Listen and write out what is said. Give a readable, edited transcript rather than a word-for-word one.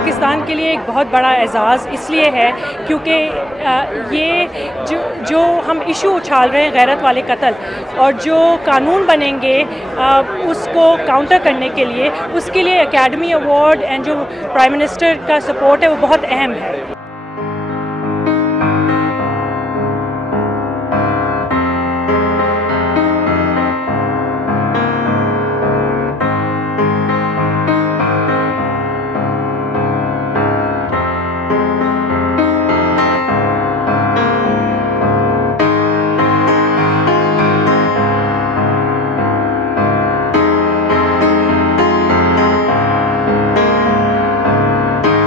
पाकिस्तान के लिए एक बहुत बड़ा एजाज़ इसलिए है क्योंकि ये जो हम इशू उछाल रहे हैं गैरत वाले कत्ल और जो कानून बनेंगे उसको काउंटर करने के लिए, उसके लिए एकेडमी अवार्ड एंड जो प्राइम मिनिस्टर का सपोर्ट है वो बहुत अहम है।